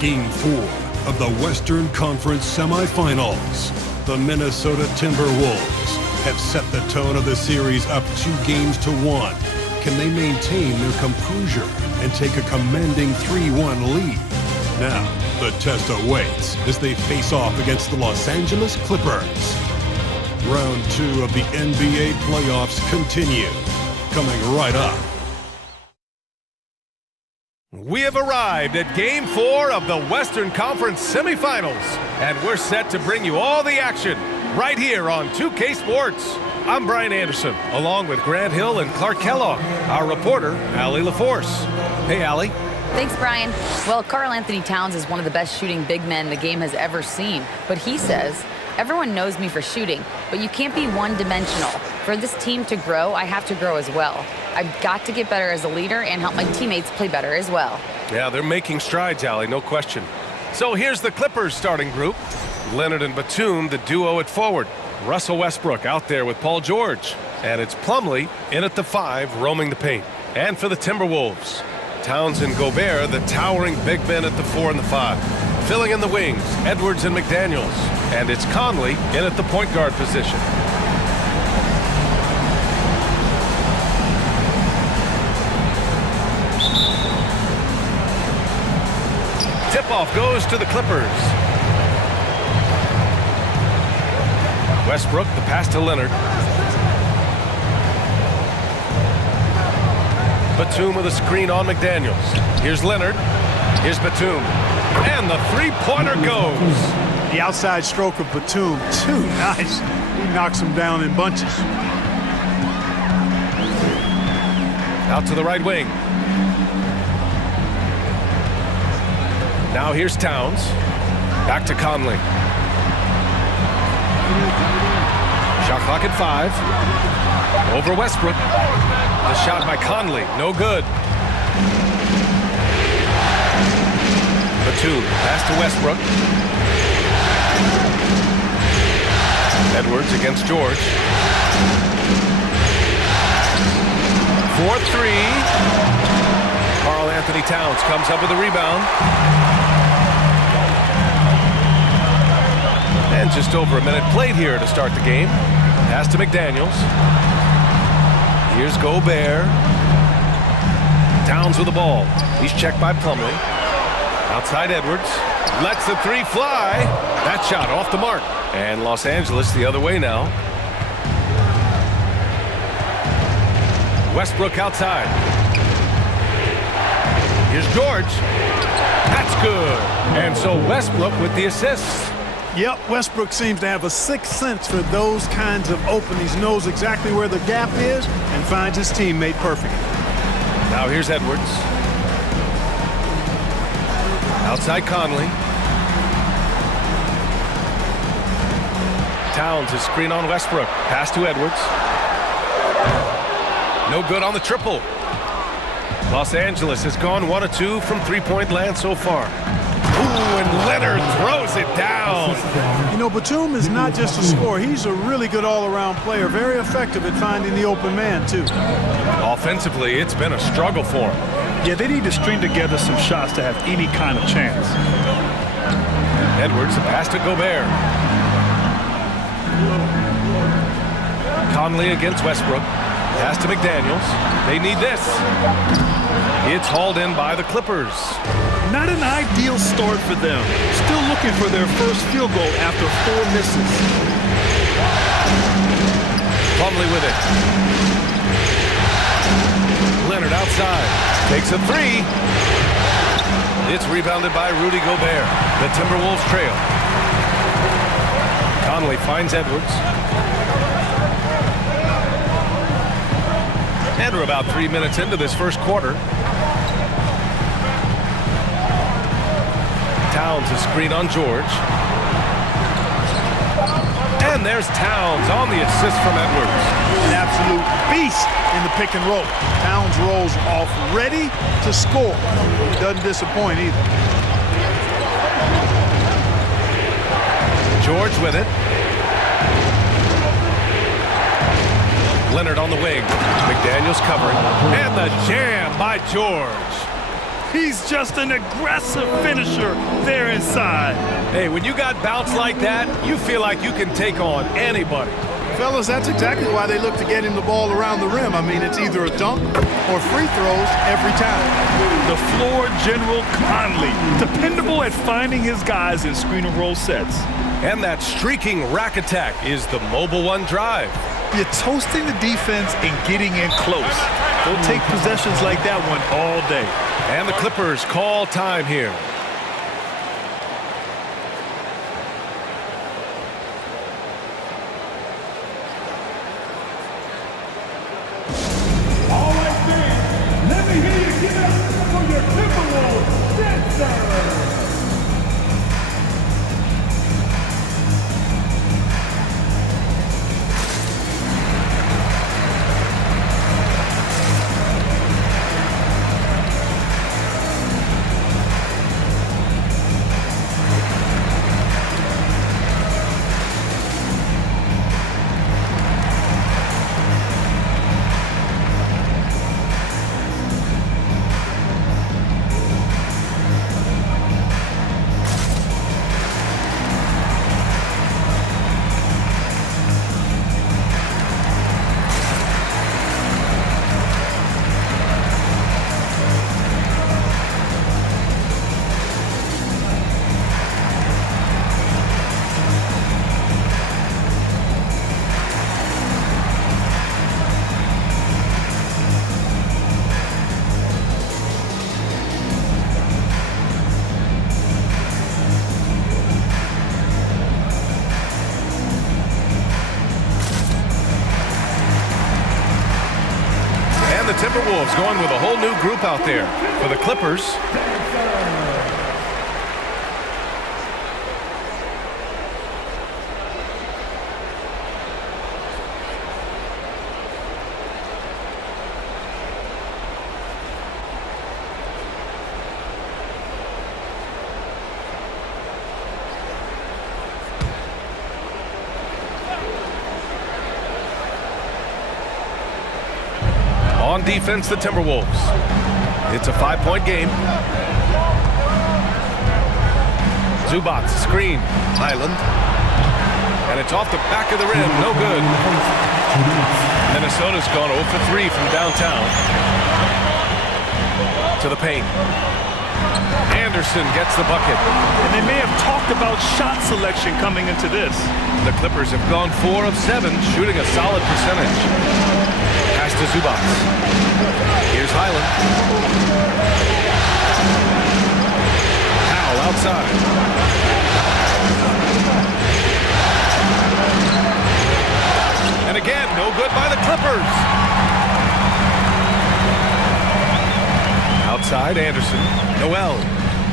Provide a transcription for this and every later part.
Game 4 of the Western Conference Semifinals. The Minnesota Timberwolves have set the tone of the series up 2-1. Can they maintain their composure and take a commanding 3-1 lead? Now, the test awaits as they face off against the Los Angeles Clippers. Round 2 of the NBA playoffs continue. Coming right up. We have arrived at Game 4 of the Western Conference Semifinals, and we're set to bring you all the action right here on 2K Sports. I'm Brian Anderson, along with Grant Hill and Clark Kellogg, our reporter, Allie LaForce. Hey, Allie. Thanks, Brian. Well, Karl Anthony Towns is one of the best shooting big men the game has ever seen, but he says, everyone knows me for shooting, but you can't be one-dimensional. For this team to grow, I have to grow as well. I've got to get better as a leader and help my teammates play better as well. Yeah, they're making strides, Allie, no question. So here's the Clippers starting group. Leonard and Batum, the duo at forward. Russell Westbrook out there with Paul George. And it's Plumlee in at the 5, roaming the paint. And for the Timberwolves, Towns and Gobert, the towering big men at the 4 and the 5. Filling in the wings, Edwards and McDaniels. And it's Conley in at the point guard position. Tip-off goes to the Clippers. Westbrook, the pass to Leonard. Batum with a screen on McDaniels. Here's Leonard. Here's Batum. And the three-pointer goes. The outside stroke of Batum, too nice. He knocks him down in bunches. Out to the right wing. Now here's Towns. Back to Conley. Shot clock at 5. Over Westbrook. The shot by Conley, no good. Batum, pass to Westbrook. Edwards against George. 4-3. Karl Anthony Towns comes up with a rebound. And just over a minute played here to start the game. Pass to McDaniels. Here's Gobert. Towns with the ball. He's checked by Plumlee. Outside Edwards. Lets the 3 fly. That shot off the mark. And Los Angeles the other way now. Westbrook outside. Here's George. That's good. And so Westbrook with the assist. Yep, Westbrook seems to have a sixth sense for those kinds of openings. Knows exactly where the gap is and finds his teammate perfect. Now here's Edwards. Outside Conley. Towns is screen on Westbrook. Pass to Edwards. No good on the triple. Los Angeles has gone 1 of 2 from three-point land so far. Ooh, and Leonard throws it down. You know, Batum is not just a scorer. He's a really good all-around player. Very effective at finding the open man, too. Offensively, it's been a struggle for him. Yeah, they need to string together some shots to have any kind of chance. Edwards, a pass to Gobert. Conley against Westbrook. Pass to McDaniels. They need this. It's hauled in by the Clippers. Not an ideal start for them. Still looking for their first field goal after 4 misses. Plumlee with it. Leonard outside. Takes a 3. It's rebounded by Rudy Gobert. The Timberwolves trail. Conley finds Edwards. And we're about 3 minutes into this first quarter. Towns is screen on George. And there's Towns on the assist from Edwards. An absolute beast in the pick and roll. Towns rolls off ready to score. He doesn't disappoint either. George with it. Leonard on the wing. McDaniels covering. And the jam by George. He's just an aggressive finisher there inside. Hey, when you got bounce like that, you feel like you can take on anybody. Fellas, that's exactly why they look to get him the ball around the rim. I mean, it's either a dunk or free throws every time. The floor general Conley, dependable at finding his guys in screen and roll sets. And that streaking rack attack is the mobile one drive. You're toasting the defense and getting in close. They'll take possessions like that one all day. And the Clippers call time here. All right, fans, let me hear you give it up for your Timberwolves dancers. The Timberwolves going with a whole new group out there for the Clippers. On defense, the Timberwolves. It's a 5-point game. Zubac, screen. Highland. And it's off the back of the rim. No good. Minnesota's gone 0 for 3 from downtown. To the paint. Anderson gets the bucket. And they may have talked about shot selection coming into this. The Clippers have gone 4 of 7, shooting a solid percentage. Pass to Zubac. Here's Highland. Powell outside. And again, no good by the Clippers. Outside, Anderson. Noel.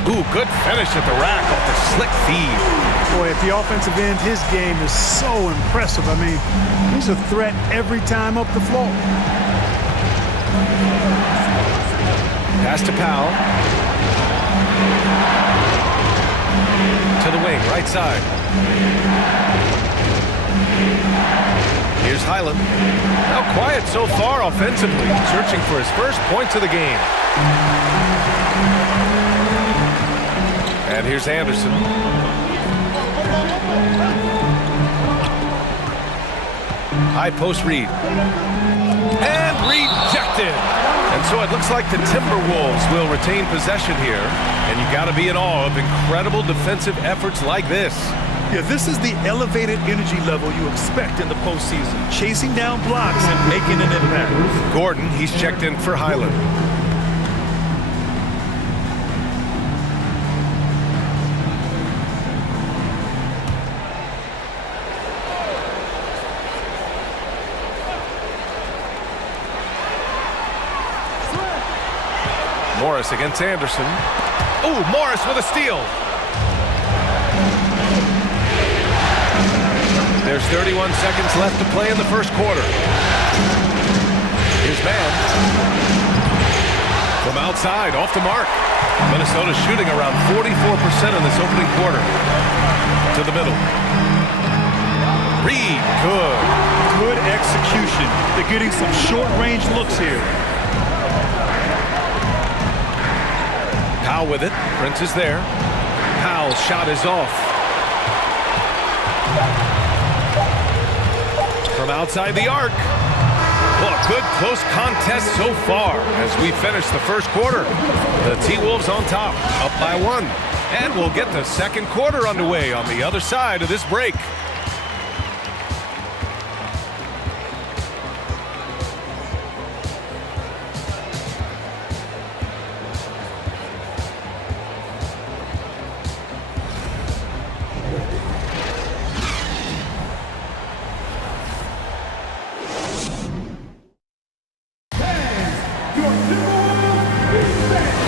Ooh, good finish at the rack off the slick feed. Boy, at the offensive end, his game is so impressive. I mean, he's a threat every time up the floor. Pass to Powell. To the wing, right side. Here's Highland. Now quiet so far offensively, searching for his first points of the game. And here's Anderson. High post read. And rejected. And so it looks like the Timberwolves will retain possession here. And you got to be in awe of incredible defensive efforts like this. Yeah, this is the elevated energy level you expect in the postseason. Chasing down blocks and making an impact. Gordon, he's checked in for Highland. Morris against Anderson. Ooh, Morris with a steal. There's 31 seconds left to play in the first quarter. Here's Mann. From outside, off the mark. Minnesota shooting around 44% in this opening quarter. To the middle. Reed, good. Good execution. They're getting some short-range looks here. Powell with it. Prince is there. Powell's shot is off. From outside the arc. Well, a good close contest so far as we finish the first quarter. The T-Wolves on top, up by 1. And we'll get the second quarter underway on the other side of this break.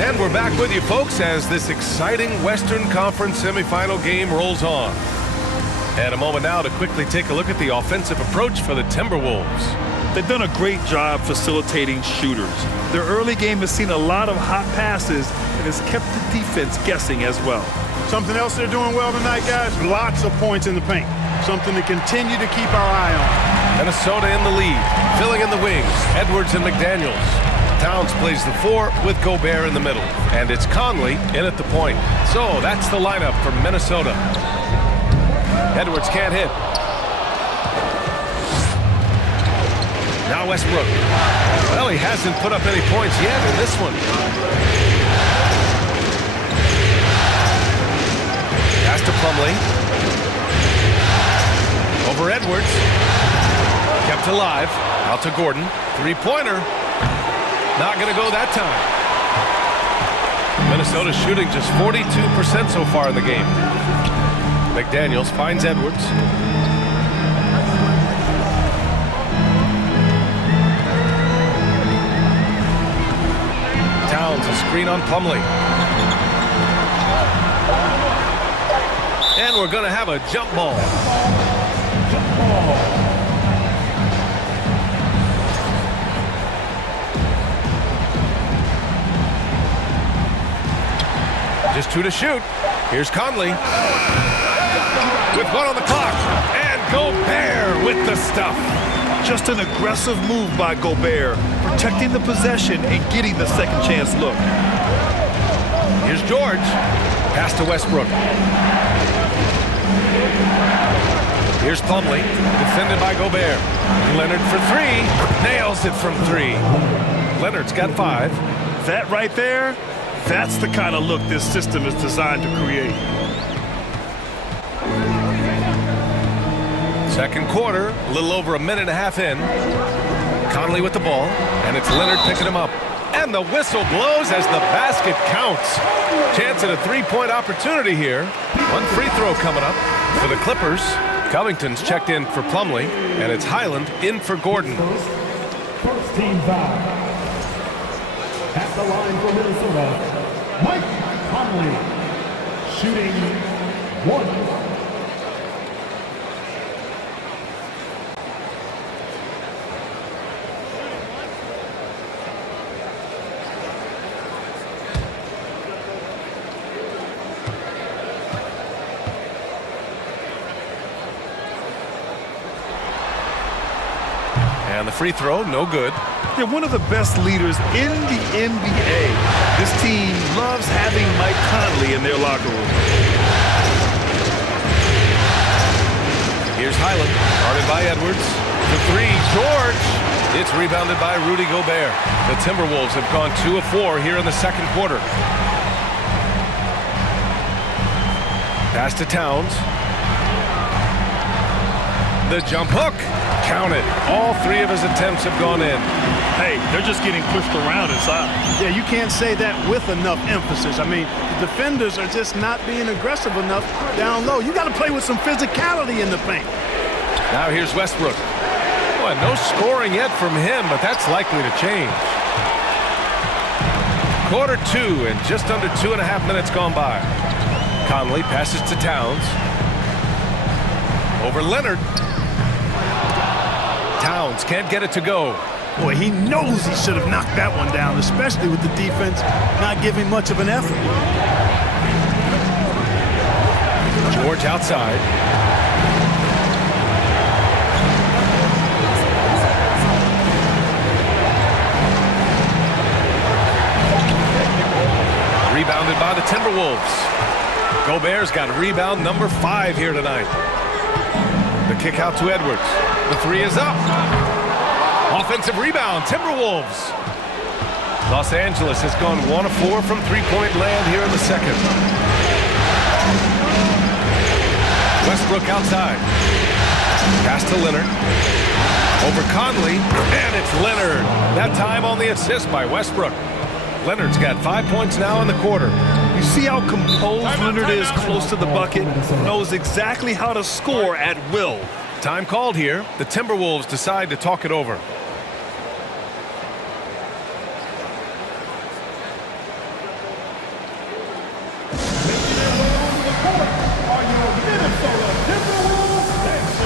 And we're back with you, folks, as this exciting Western Conference semifinal game rolls on. And a moment now to quickly take a look at the offensive approach for the Timberwolves. They've done a great job facilitating shooters. Their early game has seen a lot of hot passes and has kept the defense guessing as well. Something else they're doing well tonight, guys, lots of points in the paint. Something to continue to keep our eye on. Minnesota in the lead, filling in the wings, Edwards and McDaniels. Towns plays the 4 with Gobert in the middle. And it's Conley in at the point. So that's the lineup for Minnesota. Edwards can't hit. Now Westbrook. Well, he hasn't put up any points yet in this one. Pass to Plumlee. Over Edwards. Kept alive. Out to Gordon. Three-pointer. Not going to go that time. Minnesota shooting just 42% so far in the game. McDaniels finds Edwards. Towns a screen on Plumlee. And we're going to have a jump ball. Just 2 to shoot. Here's Conley. With 1 on the clock. And Gobert with the stuff. Just an aggressive move by Gobert, protecting the possession and getting the second chance look. Here's George. Pass to Westbrook. Here's Plumlee. Defended by Gobert. Leonard for 3. Nails it from 3. Leonard's got 5. That right there, that's the kind of look this system is designed to create. Second quarter, a little over a minute and a half in. Conley with the ball, and it's Leonard picking him up. And the whistle blows as the basket counts. Chance at a three-point opportunity here. One free throw coming up for the Clippers. Covington's checked in for Plumlee, and it's Highland in for Gordon. First team foul. At the line for Minnesota, Mike Conley, shooting 1. And the free throw, no good. They're one of the best leaders in the NBA. This team loves having Mike Conley in their locker room. Here's Highland, guarded by Edwards. The 3, George. It's rebounded by Rudy Gobert. The Timberwolves have gone 2 of 4 here in the second quarter. Pass to Towns. The jump hook. Count it. All 3 of his attempts have gone in. Hey, they're just getting pushed around inside. Yeah, you can't say that with enough emphasis. I mean, the defenders are just not being aggressive enough down low. You got to play with some physicality in the paint. Now here's Westbrook. Boy, no scoring yet from him, but that's likely to change. Quarter 2 and just under 2.5 minutes gone by. Conley passes to Towns. Over Leonard. Towns can't get it to go. Boy, he knows he should have knocked that one down, especially with the defense not giving much of an effort. George outside. Rebounded by the Timberwolves. Gobert's got rebound number 5 here tonight. The kick out to Edwards. The 3 is up. Offensive rebound, Timberwolves. Los Angeles has gone 1 of 4 from three-point land here in the second. Westbrook outside. Pass to Leonard. Over Conley, and it's Leonard. That time on the assist by Westbrook. Leonard's got 5 points now in the quarter. You see how composed Leonard is close to the bucket? Knows exactly how to score at will. Time called here. The Timberwolves decide to talk it over. Are your Minnesota Timberwolves dancers?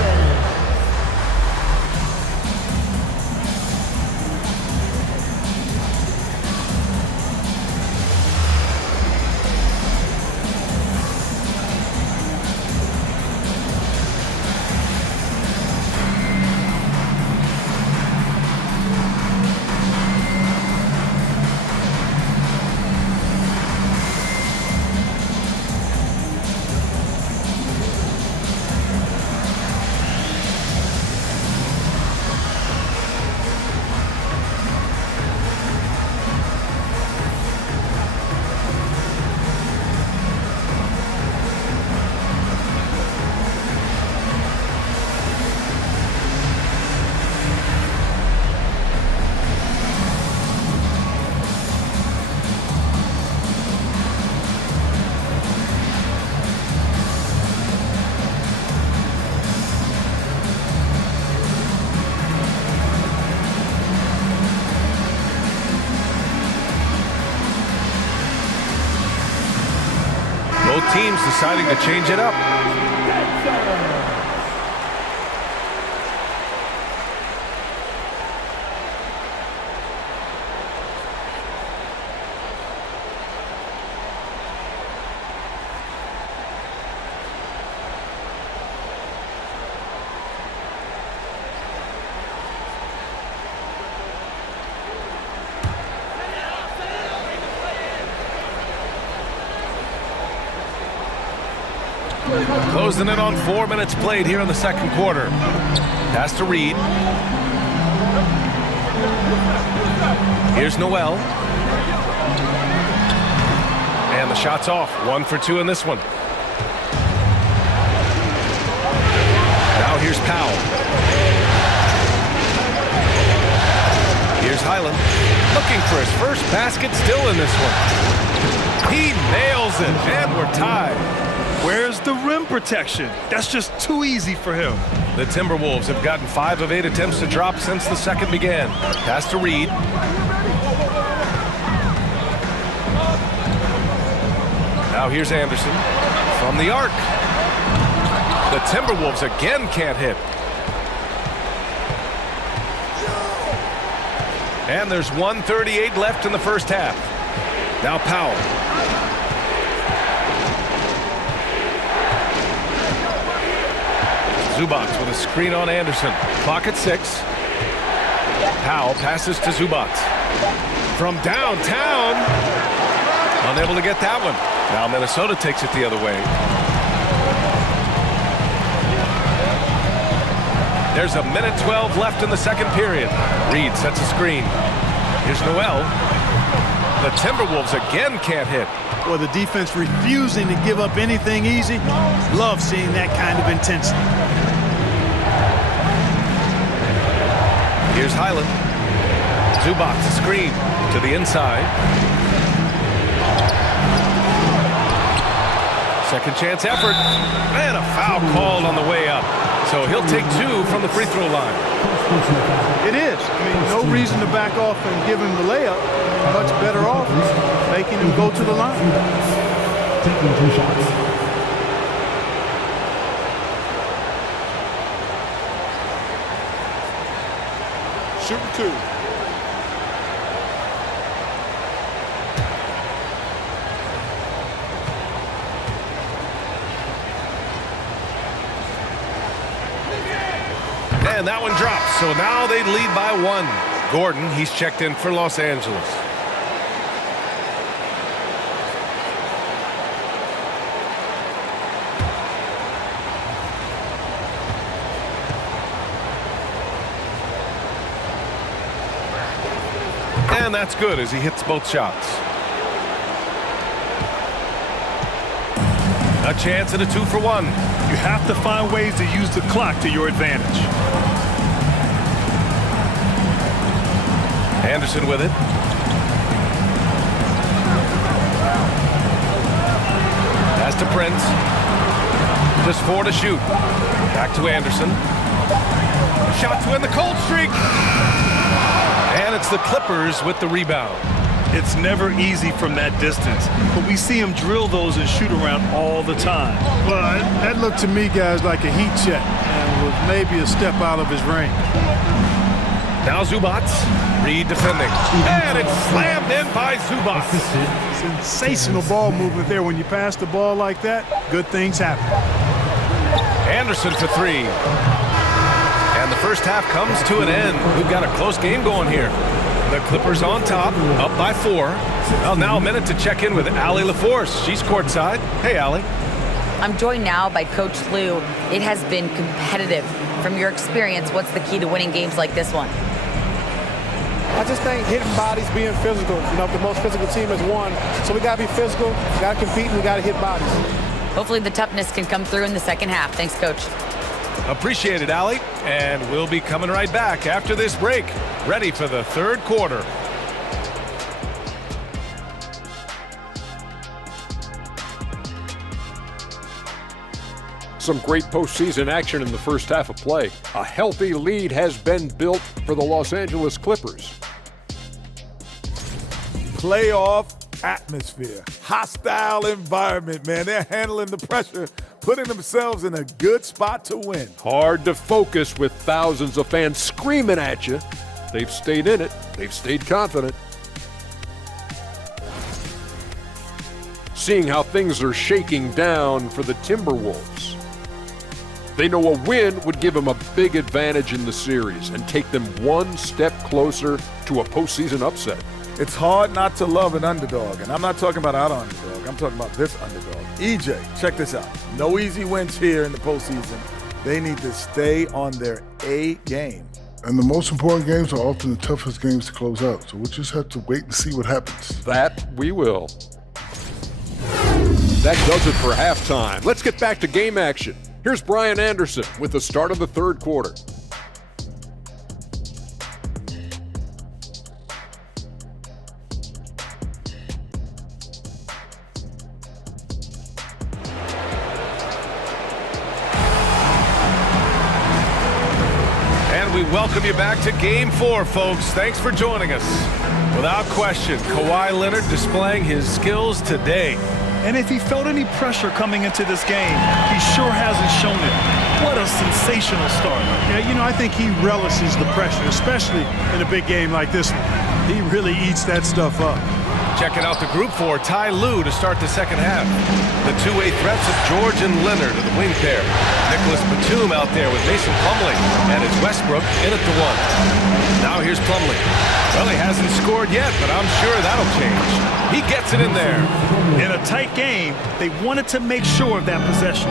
Both teams deciding to change it up. Closing in on 4 minutes played here in the second quarter. Pass to Reed. Here's Noel. And the shot's off. 1 for 2 in this one. Now here's Powell. Here's Highland. Looking for his first basket still in this one. He nails it, and we're tied. Where's the rim protection? That's just too easy for him. The Timberwolves have gotten 5 of 8 attempts to drop since the second began. Pass to Reed. Now here's Anderson from the arc. The Timberwolves again can't hit. And there's 1:38 left in the first half. Now Powell. Zubac with a screen on Anderson. Clock at 6. Powell passes to Zubac. From downtown. Unable to get that one. Now Minnesota takes it the other way. There's 1:12 left in the second period. Reed sets a screen. Here's Noel. The Timberwolves again can't hit. Well, the defense refusing to give up anything easy. Love seeing that kind of intensity. Here's Highland. Zubac, the screen to the inside. Second chance effort. And a foul called on the way up. So he'll take 2 from the free throw line. It is. I mean, no reason to back off and give him the layup. Much better off making him go to the line. Taking 2 shots. Shooting 2. And that one drops. So now they lead by 1. Gordon, he's checked in for Los Angeles. And that's good as he hits both shots. A chance at a 2-for-1. You have to find ways to use the clock to your advantage. Anderson with it. Pass to Prince. Just 4 to shoot. Back to Anderson. Shot to end the cold streak. And it's the Clippers with the rebound. It's never easy from that distance, but we see him drill those and shoot around all the time. Well, that looked to me, guys, like a heat check and was maybe a step out of his range. Now Zubats, Reed defending. And it's slammed in by Zubats. Sensational ball movement there. When you pass the ball like that, good things happen. Anderson for 3. And the first half comes to an end. We've got a close game going here. The Clippers on top, up by 4. Well, now a minute to check in with Allie LaForce. She's courtside. Hey, Allie. I'm joined now by Coach Lou. It has been competitive. From your experience, what's the key to winning games like this one? I just think hitting bodies, being physical. You know, the most physical team has won. So we got to be physical, we got to compete, and we got to hit bodies. Hopefully the toughness can come through in the second half. Thanks, Coach. Appreciate it, Allie. And we'll be coming right back after this break. Ready for the third quarter. Some great postseason action in the first half of play. A healthy lead has been built for the Los Angeles Clippers. Playoff atmosphere, hostile environment, man. They're handling the pressure, putting themselves in a good spot to win. Hard to focus with thousands of fans screaming at you. They've stayed in it. They've stayed confident. Seeing how things are shaking down for the Timberwolves. They know a win would give them a big advantage in the series and take them one step closer to a postseason upset. It's hard not to love an underdog, and I'm not talking about our underdog. I'm talking about this underdog. EJ, check this out. No easy wins here in the postseason. They need to stay on their A game. And the most important games are often the toughest games to close out, so we'll just have to wait and see what happens. That we will. That does it for halftime. Let's get back to game action. Here's Brian Anderson with the start of the third quarter. And we welcome you back to Game 4, folks. Thanks for joining us. Without question, Kawhi Leonard displaying his skills today. And if he felt any pressure coming into this game, he sure hasn't shown it. What a sensational start. Yeah, you know, I think he relishes the pressure, especially in a big game like this one. He really eats that stuff up. Checking out the group for Ty Lue to start the second half. The two-way threats of George and Leonard are the wing pair. Nicholas Batum out there with Mason Plumlee, and it's Westbrook in at the 1. Now here's Plumlee. Well, he hasn't scored yet, but I'm sure that'll change. He gets it in there. In a tight game, they wanted to make sure of that possession.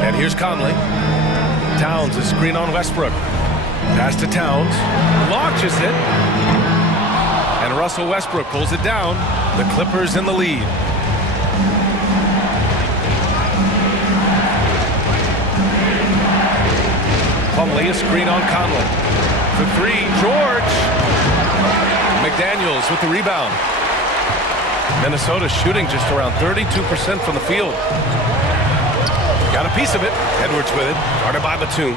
And here's Conley. Towns is screen on Westbrook. Pass to Towns. Launches it. And Russell Westbrook pulls it down. The Clippers in the lead. Plumlee, a screen on Conley. For 3, George. McDaniels with the rebound. Minnesota shooting just around 32% from the field. Got a piece of it. Edwards with it. Guarded by Batum.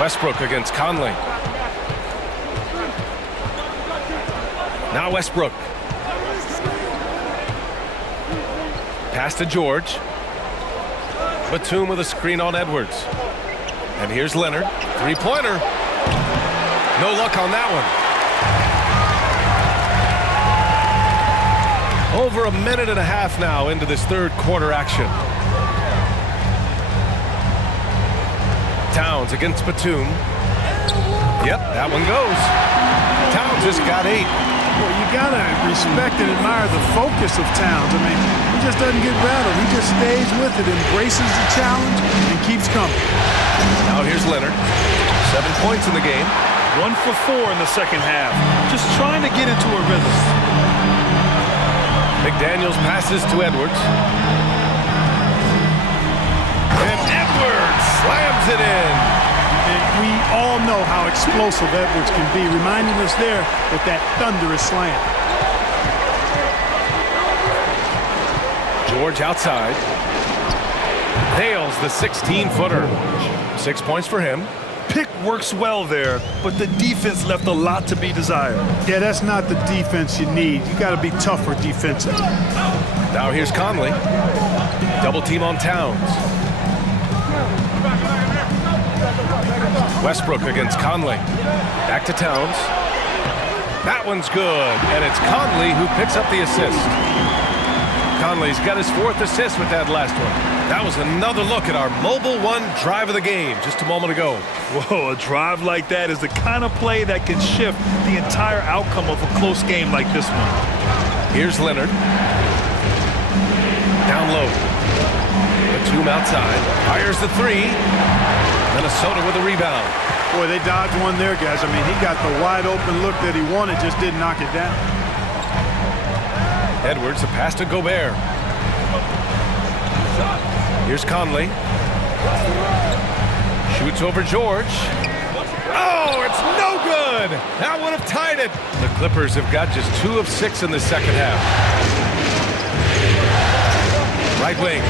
Westbrook against Conley. Now Westbrook. Pass to George. Batum with a screen on Edwards. And here's Leonard. Three-pointer. No luck on that one. Over a minute and a half now into this third quarter action. Towns against Batum. Yep, that one goes. Towns just got 8. Well, you got to respect and admire the focus of Towns. I mean, he just doesn't get rattled. He just stays with it, embraces the challenge, and keeps coming. Now here's Leonard. 7 points in the game. 1 for 4 in the second half. Just trying to get into a rhythm. McDaniels passes to Edwards. And Edwards slams it in. And we all know how explosive Edwards can be, reminding us there with that thunderous slam. George outside. Nails the 16-footer. 6 points for him. Pick works well there, but the defense left a lot to be desired. Yeah, that's not the defense you need. You got to be tougher defensively. Now here's Conley. Double team on Towns. Westbrook against Conley. Back to Towns. That one's good, and it's Conley who picks up the assist. Conley's got his 4th assist with that last one. That was another look at our Mobile One drive of the game just a moment ago. Whoa, a drive like that is the kind of play that can shift the entire outcome of a close game like this one. Here's Leonard. Down low. Batum outside. Fires the 3. Minnesota with a rebound. Boy, they dodged one there, guys. I mean, he got the wide open look that he wanted, just didn't knock it down. Edwards, a pass to Gobert. Here's Conley. Shoots over George. Oh, it's no good! That would have tied it. The Clippers have got just 2 of 6 in the second half. Right wing.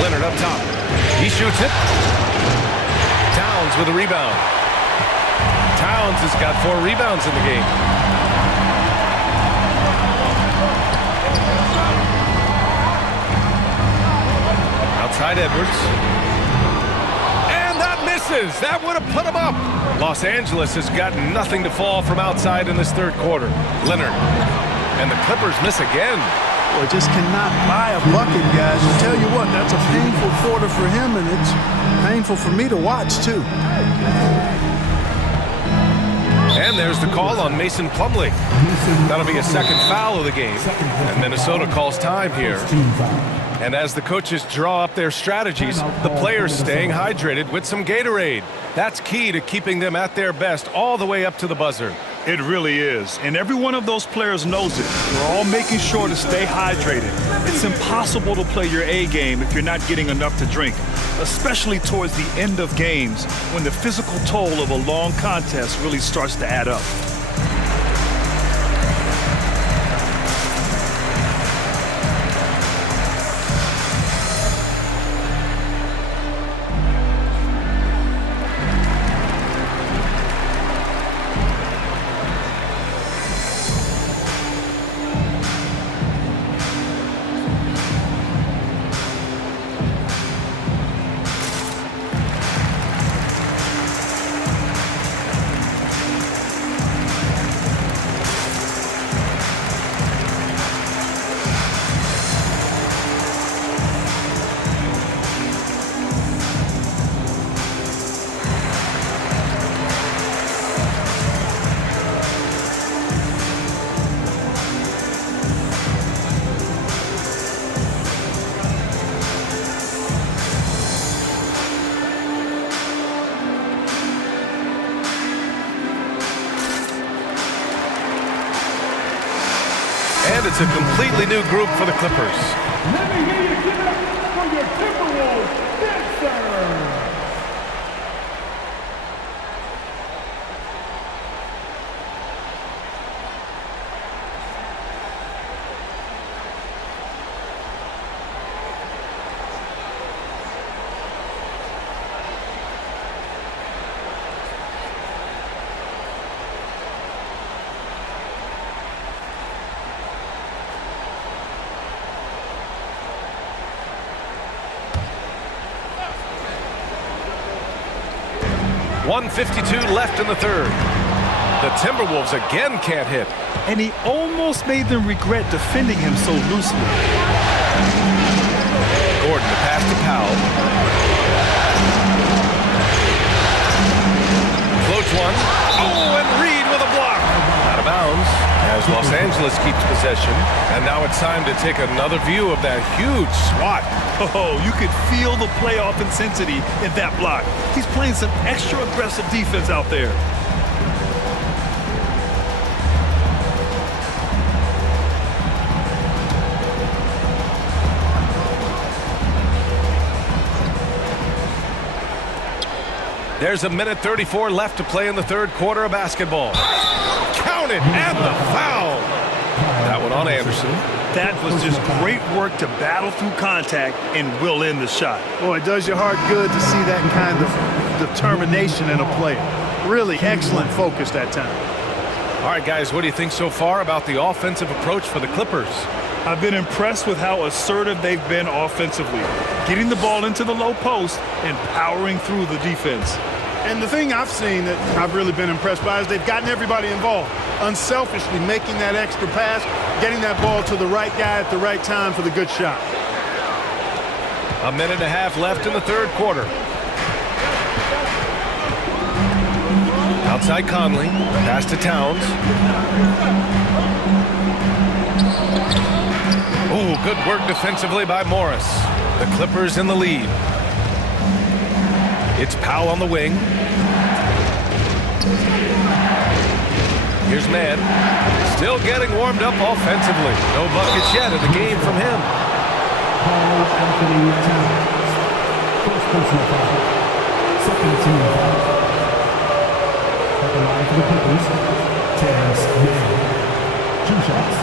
Leonard up top. He shoots it. Towns with a rebound. Towns has got 4 rebounds in the game. Outside Edwards. And that misses. That would have put him up. Los Angeles has got nothing to fall from outside in this third quarter. Leonard. And the Clippers miss again. Boy, just cannot buy a bucket, guys. I tell you what, that's a painful quarter for him, and it's painful for me to watch, too. And there's the call on Mason Plumlee. That'll be a second foul of the game. And Minnesota calls time here. And as the coaches draw up their strategies, the players staying hydrated with some Gatorade. That's key to keeping them at their best all the way up to the buzzer. It really is. And every one of those players knows it. We're all making sure to stay hydrated. It's impossible to play your A game if you're not getting enough to drink, especially towards the end of games when the physical toll of a long contest really starts to add up. And it's a completely new group for the Clippers. Let me hear you give it up for your Timberwolves dancer. .152 left in the third. The Timberwolves again can't hit. And he almost made them regret defending him so loosely. Gordon, the pass to Powell. Floats one. Oh, and Reed with a as Los Angeles keeps possession. And now it's time to take another view of that huge swat. Oh, you could feel the playoff intensity in that block. He's playing some extra aggressive defense out there. There's a minute 34 left to play in the third quarter of basketball. Counted, and the foul. That one on Anderson. That was just great work to battle through contact and will in the shot. Boy, it does your heart good to see that kind of determination in a player. Really excellent focus that time. All right, guys, what do you think so far about the offensive approach for the Clippers? I've been impressed with how assertive they've been offensively, getting the ball into the low post and powering through the defense. And the thing I've seen that I've really been impressed by is they've gotten everybody involved, unselfishly making that extra pass, getting that ball to the right guy at the right time for the good shot. A minute and a half left in the third quarter. Outside Conley, pass to Towns. Oh, good work defensively by Morris. The Clippers in the lead. It's Powell on the wing. Here's Mann. Still getting warmed up offensively. No buckets yet in the game from him. Anthony Towns. First personal foul. Second team foul. At the line for the Clippers, Terrence Mann. 2 shots.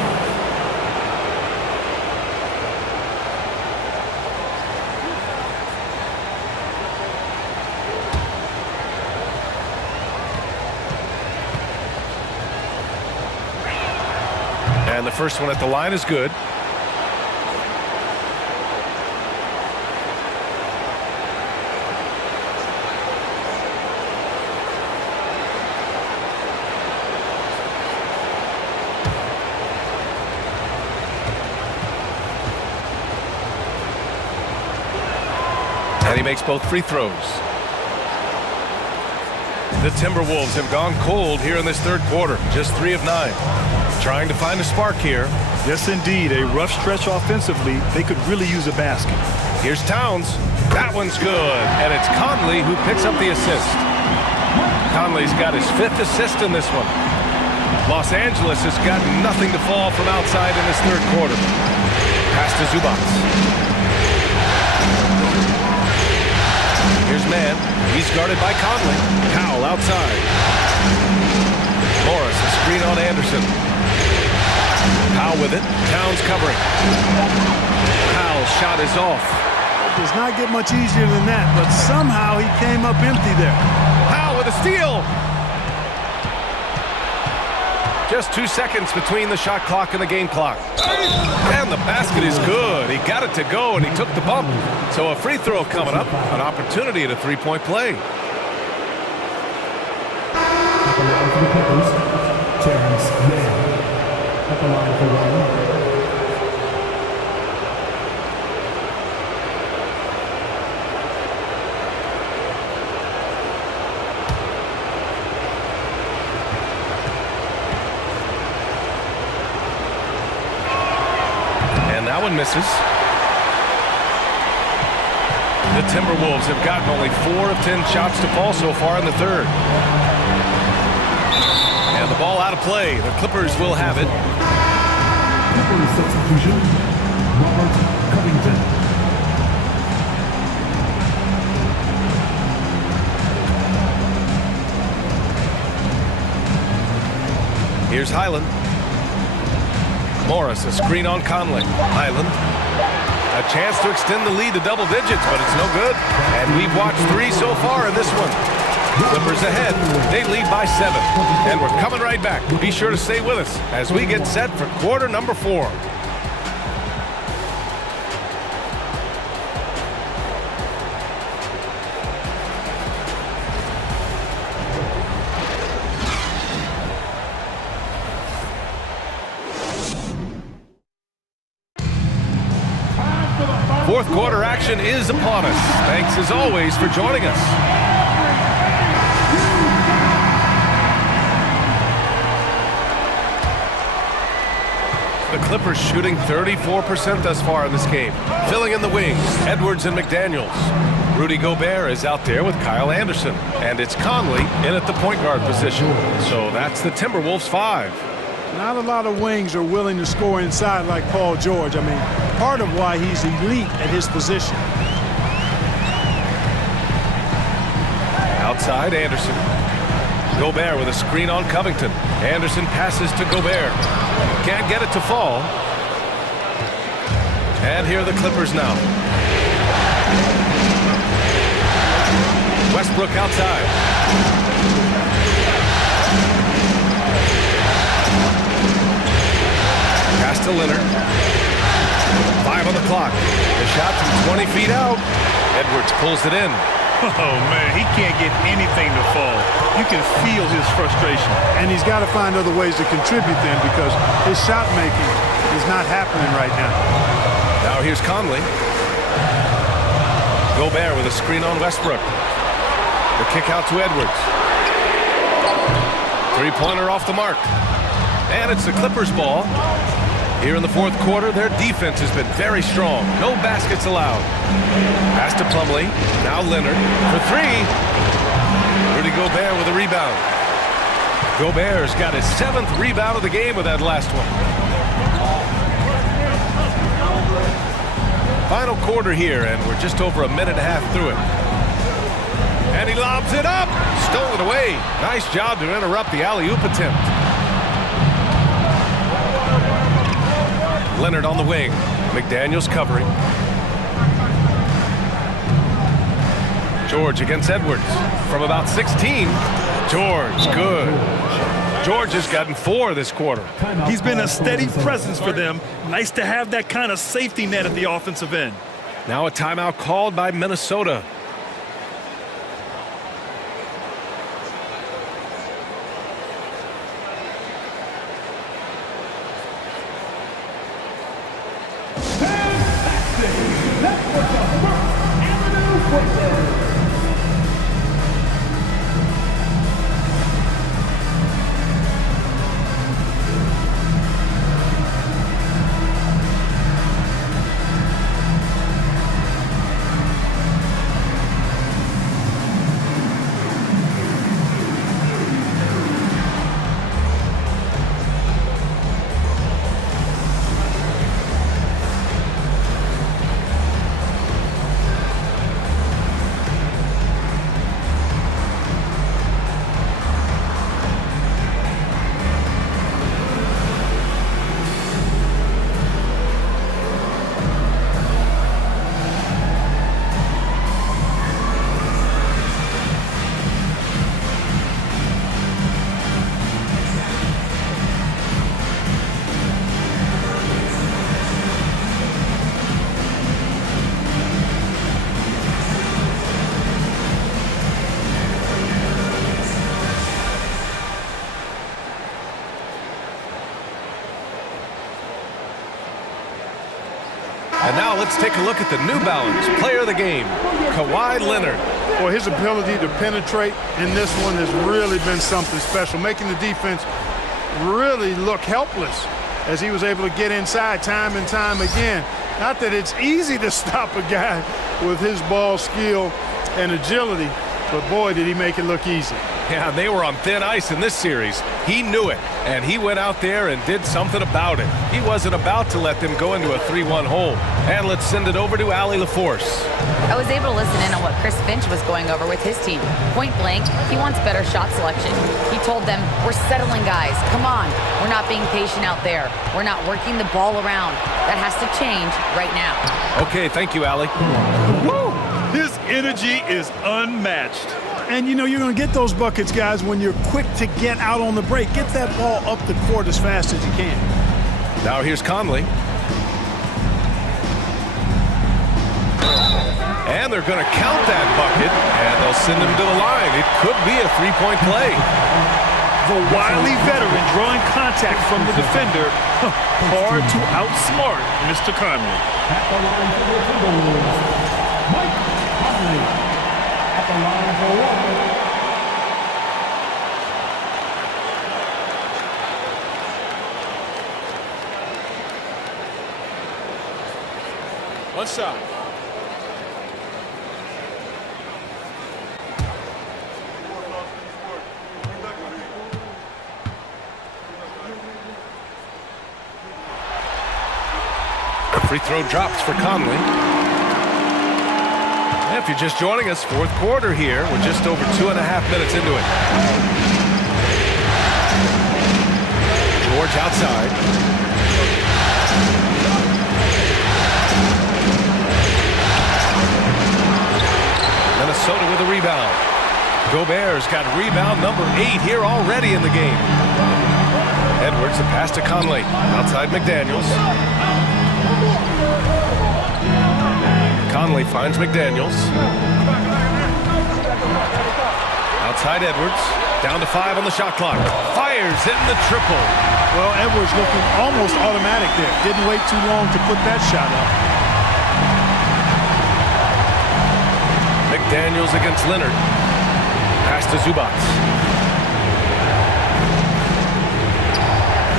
And the first one at the line is good. And he makes both free throws. The Timberwolves have gone cold here in this third quarter. Just 3 of 9. Trying to find a spark here. Yes, indeed. A rough stretch offensively. They could really use a basket. Here's Towns. That one's good. And it's Conley who picks up the assist. Conley's got his 5th assist in this one. Los Angeles has got nothing to fall from outside in this third quarter. Pass to Zubac. Here's Mann. He's guarded by Conley. Powell outside. Morris, a screen on Anderson. Powell with it. Towns covering. Powell's shot is off. It does not get much easier than that, but somehow he came up empty there. Powell with a steal. Just 2 seconds between the shot clock and the game clock. And the basket is good. He got it to go, and he took the bump. So a free throw coming up. An opportunity at a three-point play. At the line for the Clippers, Terrence Mann. At the line for one. And that one misses. The Timberwolves have gotten only 4 of 10 shots to fall so far in the third. And the ball out of play. The Clippers will have it. Clippers substitution, Robert Covington. Here's Highland. Morris, a screen on Conley. Highland. A chance to extend the lead to double digits, but it's no good. And we've watched 3 so far in this one. Clippers ahead. They lead by 7. And we're coming right back. Be sure to stay with us as we get set for quarter number 4. Fourth quarter action is upon us. Thanks as always for joining us. Clippers shooting 34% thus far in this game. Filling in the wings, Edwards and McDaniels. Rudy Gobert is out there with Kyle Anderson. And it's Conley in at the point guard position. So that's the Timberwolves 5. Not a lot of wings are willing to score inside like Paul George. I mean, part of why he's elite at his position. Outside, Anderson. Gobert with a screen on Covington. Anderson passes to Gobert. Can't get it to fall. And here are the Clippers now. Westbrook outside. Pass to Leonard. 5 on the clock. The shot from 20 feet out. Edwards pulls it in. Oh, man, he can't get anything to fall. You can feel his frustration. And he's got to find other ways to contribute then because his shot making is not happening right now. Now here's Conley. Gobert with a screen on Westbrook. The kick out to Edwards. Three-pointer off the mark. And it's the Clippers' ball. Here in the fourth quarter, their defense has been very strong. No baskets allowed. Pass to Plumlee. Now Leonard for 3. Rudy Gobert with a rebound. Gobert's got his 7th rebound of the game with that last one. Final quarter here, and we're just over a minute and a half through it. And he lobs it up. Stolen away. Nice job to interrupt the alley-oop attempt. Leonard on the wing. McDaniels covering. George against Edwards from about 16. George, good. George has gotten 4 this quarter. He's been a steady presence for them. Nice to have that kind of safety net at the offensive end. Now a timeout called by Minnesota. And now let's take a look at the New Balance player of the game, Kawhi Leonard. Well, his ability to penetrate in this one has really been something special, making the defense really look helpless as he was able to get inside time and time again. Not that it's easy to stop a guy with his ball skill and agility, but boy, did he make it look easy. Yeah, they were on thin ice in this series. He knew it, and he went out there and did something about it. He wasn't about to let them go into a 3-1 hole. And let's send it over to Allie LaForce. I was able to listen in on what Chris Finch was going over with his team. Point blank, he wants better shot selection. He told them, we're settling, guys. Come on. We're not being patient out there. We're not working the ball around. That has to change right now. Okay, thank you, Allie. Woo! His energy is unmatched. And, you know, you're going to get those buckets, guys, when you're quick to get out on the break. Get that ball up the court as fast as you can. Now here's Conley. And they're going to count that bucket, and they'll send him to the line. It could be a three-point play. The wily veteran drawing contact from the defender. Hard to outsmart Mr. Conley. At the line for the Timberwolves, Mike Conley. At the line for one. One shot. Free throw drops for Conley. If you're just joining us, fourth quarter here. We're just over 2.5 minutes into it. George outside. Minnesota with a rebound. Gobert's got rebound number 8 here already in the game. Edwards, the pass to Conley. Outside McDaniels. Conley finds McDaniels. Outside Edwards. Down to 5 on the shot clock. Fires hitting the triple. Well, Edwards looking almost automatic there. Didn't wait too long to put that shot up. McDaniels against Leonard. Pass to Zubac.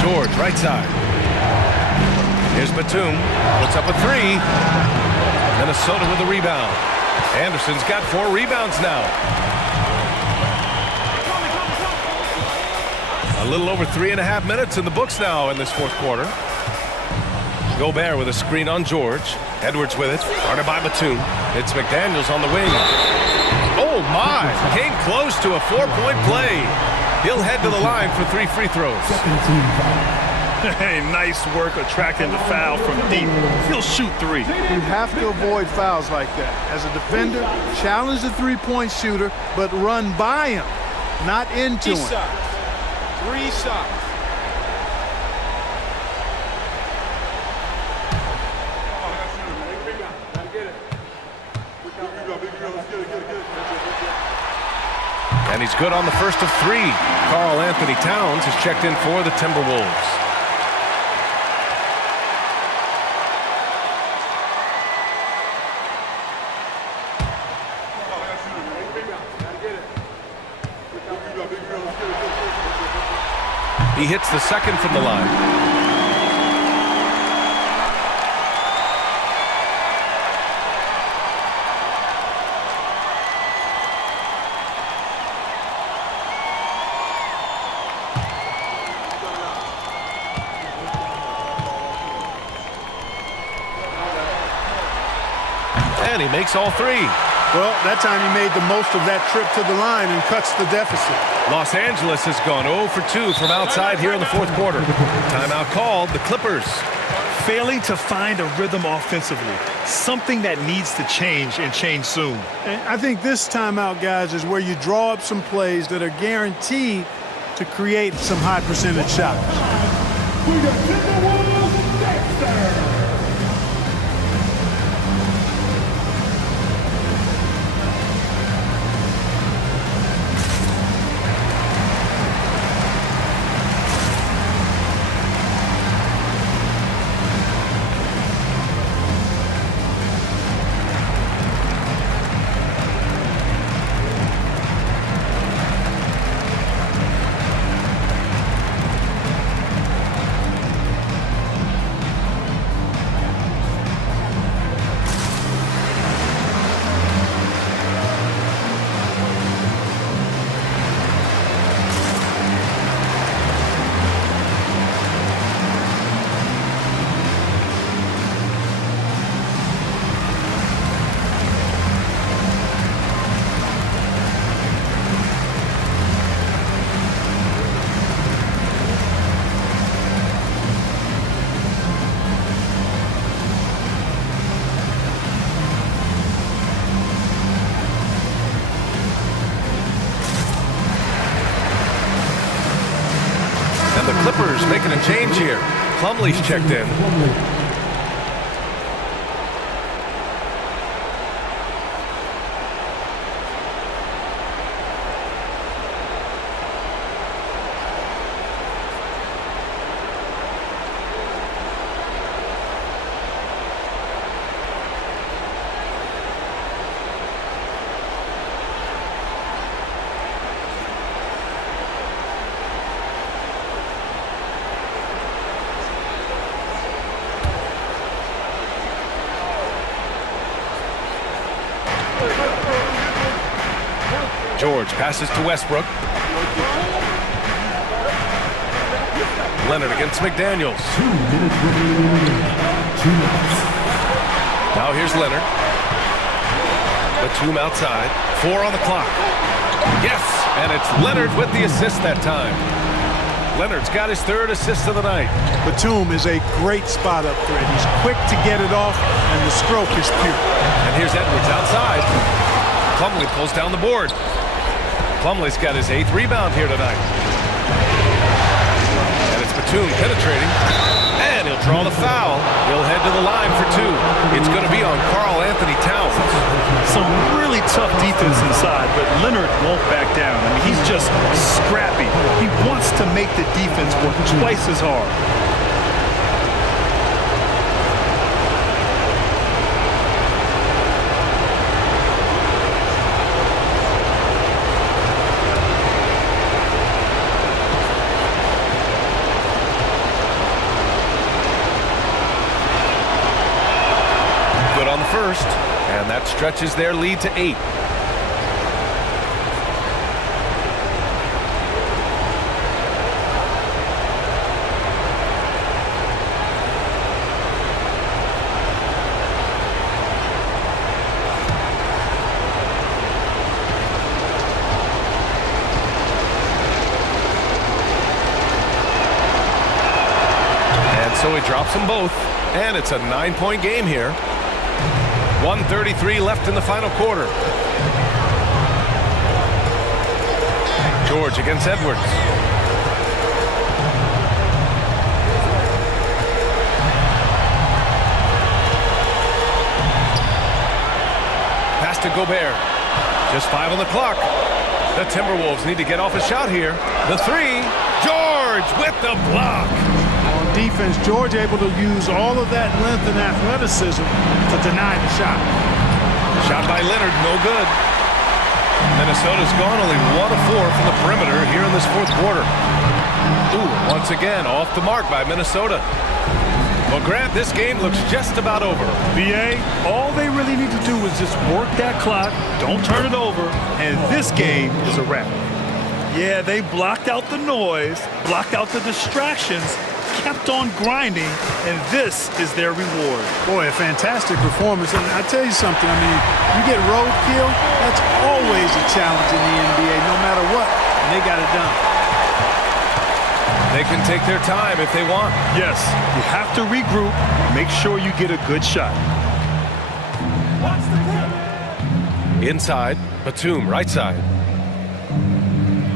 George, right side. Here's Batum. Puts up a 3. Minnesota with the rebound. Anderson's got 4 rebounds now. A little over 3.5 minutes in the books now in this fourth quarter. Gobert with a screen on George. Edwards with it. Guarded by Batum. It's McDaniels on the wing. Oh my! Came close to a 4-point play. He'll head to the line for 3 free throws. Hey, nice work attracting the foul from deep. He'll shoot 3. You have to avoid fouls like that. As a defender, challenge the three-point shooter, but run by him, not into him. 3 shots. And he's good on the first of 3. Karl Anthony Towns has checked in for the Timberwolves. He hits the second from the line. And he makes all 3. Well, that time he made the most of that trip to the line and cuts the deficit. Los Angeles has gone 0 for 2 from outside here in the fourth quarter. Timeout called, the Clippers. Failing to find a rhythm offensively. Something that needs to change and change soon. And I think this timeout, guys, is where you draw up some plays that are guaranteed to create some high percentage shots. We got Timberwolves Dexter. And the Clippers making a change here. Plumlee's checked in. George passes to Westbrook. Leonard against McDaniels. 2 minutes remaining. 2 minutes. Now here's Leonard. Batum outside. 4 on the clock. Yes, and it's Leonard with the assist that time. Leonard's got his 3rd assist of the night. Batum is a great spot up threat. He's quick to get it off, and the stroke is pure. And here's Edwards outside. Plumlee pulls down the board. Plumlee's got his 8th rebound here tonight. And it's Batum penetrating. And he'll draw the foul. He'll head to the line for 2. It's going to be on Karl Anthony Towns. Some really tough defense inside, but Leonard won't back down. I mean, he's just scrappy. He wants to make the defense work twice as hard. Good on the first, and that stretches their lead to 8. So he drops them both, and it's a 9-point game here. 1:33 left in the final quarter. George against Edwards. Pass to Gobert. Just 5 on the clock. The Timberwolves need to get off a shot here. The 3, George with the block. On defense, George able to use all of that length and athleticism to deny the shot. Shot by Leonard, no good. Minnesota's gone only 1 of 4 from the perimeter here in this 4th quarter. Ooh, once again, off the mark by Minnesota. Well, Grant, this game looks just about over. BA, all they really need to do is just work that clock, don't turn it over, and this game is a wrap. Yeah, they blocked out the noise, blocked out the distractions, kept on grinding, and this is their reward. Boy, a fantastic performance. And I tell you something, I mean, you get roadkill, that's always a challenge in the NBA, no matter what, and they got it done. They can take their time if they want. Yes, you have to regroup, make sure you get a good shot. Inside, Batum, right side.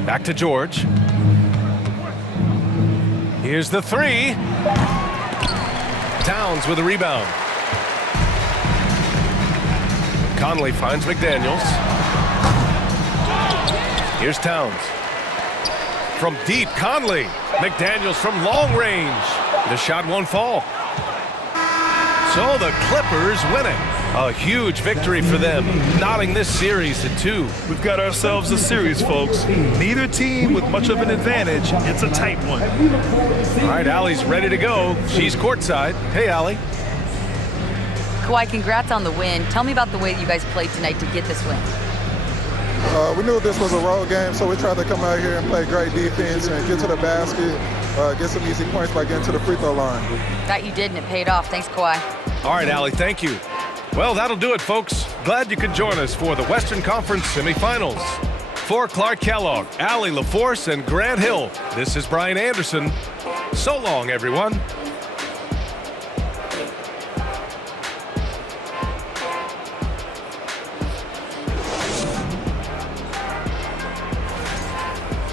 Back to George. Here's the 3. Towns with a rebound. Conley finds McDaniels. Here's Towns. From deep, Conley. McDaniels from long range. The shot won't fall. So the Clippers win it. A huge victory for them, knotting this series to 2. We've got ourselves a series, folks. Neither team with much of an advantage. It's a tight one. All right, Allie's ready to go. She's courtside. Hey, Allie. Kawhi, congrats on the win. Tell me about the way you guys played tonight to get this win. We knew this was a road game, so we tried to come out here and play great defense and get to the basket, get some easy points by getting to the free throw line. That you did, and it paid off. Thanks, Kawhi. All right, Allie, thank you. Well, that'll do it, folks. Glad you could join us for the Western Conference semifinals. For Clark Kellogg, Allie LaForce, and Grant Hill, this is Brian Anderson. So long, everyone.